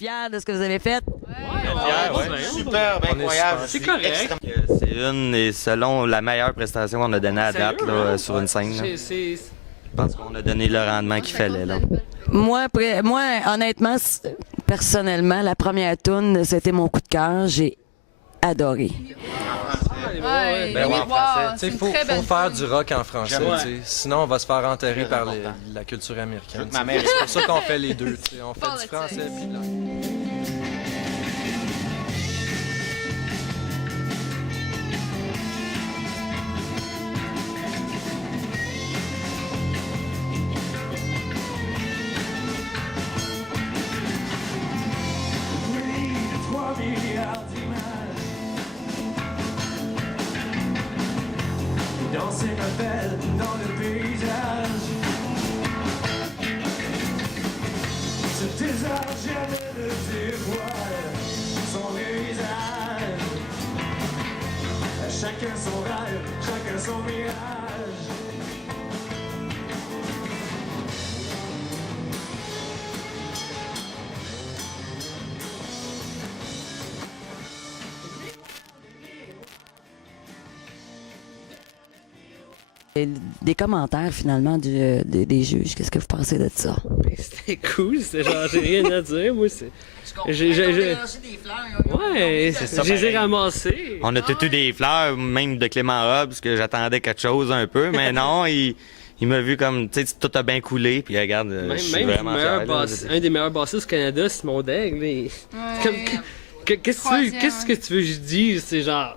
fiers de ce que vous avez fait? Superbe, incroyable. C'est correct. C'est une, et selon la meilleure prestation qu'on a donnée à date Sérieux, là, hein? sur une scène. Là. C'est... Je pense qu'on a donné le rendement qu'il fallait. Là. Moi, honnêtement, personnellement, la première toune, c'était mon coup de cœur. J'ai adoré. Ouais, Ben ouais, en français. c'est une Faut très belle faire tune. du rock en français, J'aime, ouais. tu sais. Sinon on va se faire enterrer Très par important. la culture américaine. Ma mère, C'est pour ça qu'on fait les deux, tu sais. On fait du Politique. français puis de l'anglais. Danser ma belle dans le paysage. Ce désert jamais ne dévoile son visage. Chacun son rêve, chacun son mirage. Et des commentaires, finalement, des juges. Qu'est-ce que vous pensez de ça? C'était cool, c'était genre, j'ai rien à dire, moi, c'est... J'ai- Ouais, C'est ça, j'ai pareil. ramassé. On a tout eu des fleurs, même de Clément Robb, parce que j'attendais quelque chose un peu, mais non, il m'a vu comme, tu sais, tout a bien coulé, puis regarde, je suis Même vraiment fier. là. un des meilleurs bassistes du Canada, Simon Daigle. Ouais. Qu'est-ce que tu veux que je dise? C'est genre...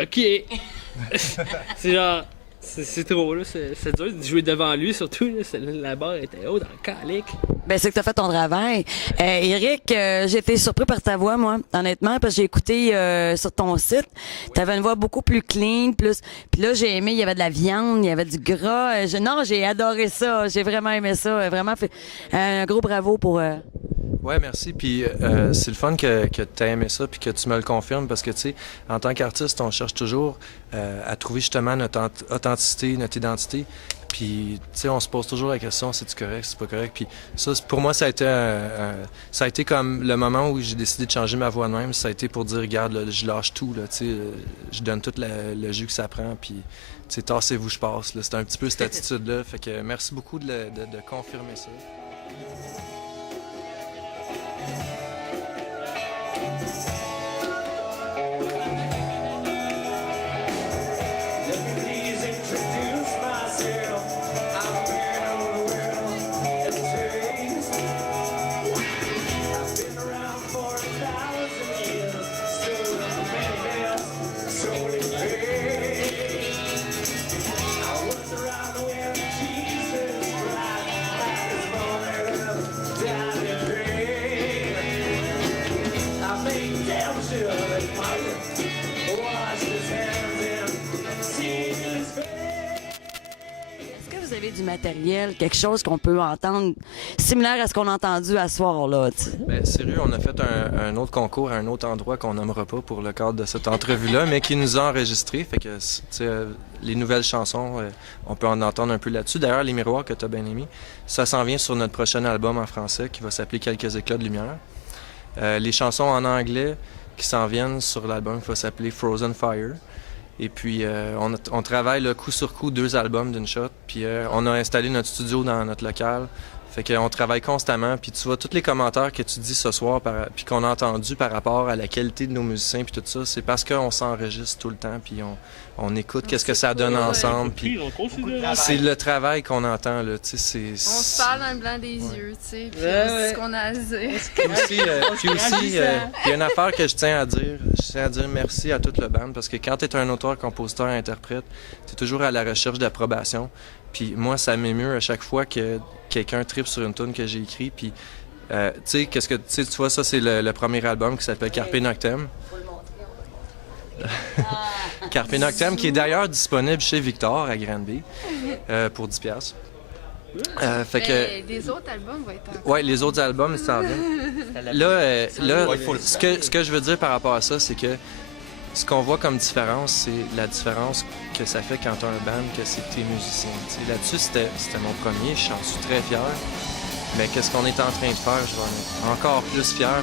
OK. C'est genre... C'est trop, là. C'est dur de jouer devant lui, surtout. Là, la barre était haute dans le calique. Ben, c'est que tu as fait ton travail. Éric, j'ai été surpris par ta voix, moi, honnêtement, parce que j'ai écouté sur ton site. Tu avais une voix beaucoup plus clean, plus. Puis là, j'ai aimé, il y avait de la viande, il y avait du gras. Non, j'ai adoré ça. J'ai vraiment aimé ça. Vraiment, un gros bravo pour. Ouais, merci. Puis c'est le fun que tu aies aimé ça puis que tu me le confirmes parce que, tu sais, en tant qu'artiste, on cherche toujours à trouver justement notre authenticité, notre identité. Puis, tu sais, on se pose toujours la question, c'est-tu correct, c'est pas correct. Puis ça, pour moi, ça a été comme le moment où j'ai décidé de changer ma voix de même. Ça a été pour dire, regarde, là, je lâche tout, là, tu sais, je donne tout le jus que ça prend. Puis, tu sais, tassez-vous, je passe. Là. C'est un petit peu cette attitude-là. Fait que merci beaucoup de confirmer ça. Please introduce myself. I've been on the world in chains. I've been around for 1,000 years. Stood on many bells, sold in pain. I was around when Jesus Christ was born died in pain. I made damn sure that Pilate washed his hands and seen his face. Est-ce que vous avez du matériel, quelque chose qu'on peut entendre similaire à ce qu'on a entendu à ce soir-là? Tu sais? Ben, sérieux, on a fait un autre concours à un autre endroit qu'on nommera pas pour le cadre de cette entrevue-là, mais qui nous a enregistré. Fait que, tu sais, les nouvelles chansons, on peut en entendre un peu là-dessus. D'ailleurs, Les Miroirs que tu as bien aimé, ça s'en vient sur notre prochain album en français qui va s'appeler Quelques éclats de lumière. Les chansons en anglais qui s'en viennent sur l'album qui va s'appeler Frozen Fire. Et puis, on travaille là, coup sur coup 2 albums d'une shot. Puis, on a installé notre studio dans notre local. Fait qu'on travaille constamment. Puis, tu vois, tous les commentaires que tu dis ce soir, puis qu'on a entendus par rapport à la qualité de nos musiciens, puis tout ça, c'est parce qu'on s'enregistre tout le temps. Puis, on écoute qu'est-ce que ça donne ensemble. Puis, c'est le travail qu'on entend, là. Tu sais, On se parle dans le blanc des yeux, tu sais, puis Ouais, on dit ouais. ce qu'on a à dire. Puis aussi, il y a une affaire que je tiens à dire. Je tiens à dire merci à toute le band parce que quand tu es un auteur, compositeur, interprète, tu es toujours à la recherche d'approbation. Puis moi, ça m'émeut à chaque fois que quelqu'un tripe sur une tune que j'ai écrite. Puis, tu sais, tu vois, ça, c'est le premier album qui s'appelle Carpe Noctem. Carpe Noctem, qui est d'ailleurs disponible chez Victor à Granby pour 10$. Fait que, Mais des autres albums vont être encore. ouais, les autres albums, ils s'en viennent. Là, ce que je veux dire par rapport à ça, c'est que ce qu'on voit comme différence, c'est la différence que ça fait quand tu as un band, que c'est tes musiciens. T'sais, là-dessus, c'était mon premier, j'en suis très fier. Mais qu'est-ce qu'on est en train de faire, je vais en être encore plus fier.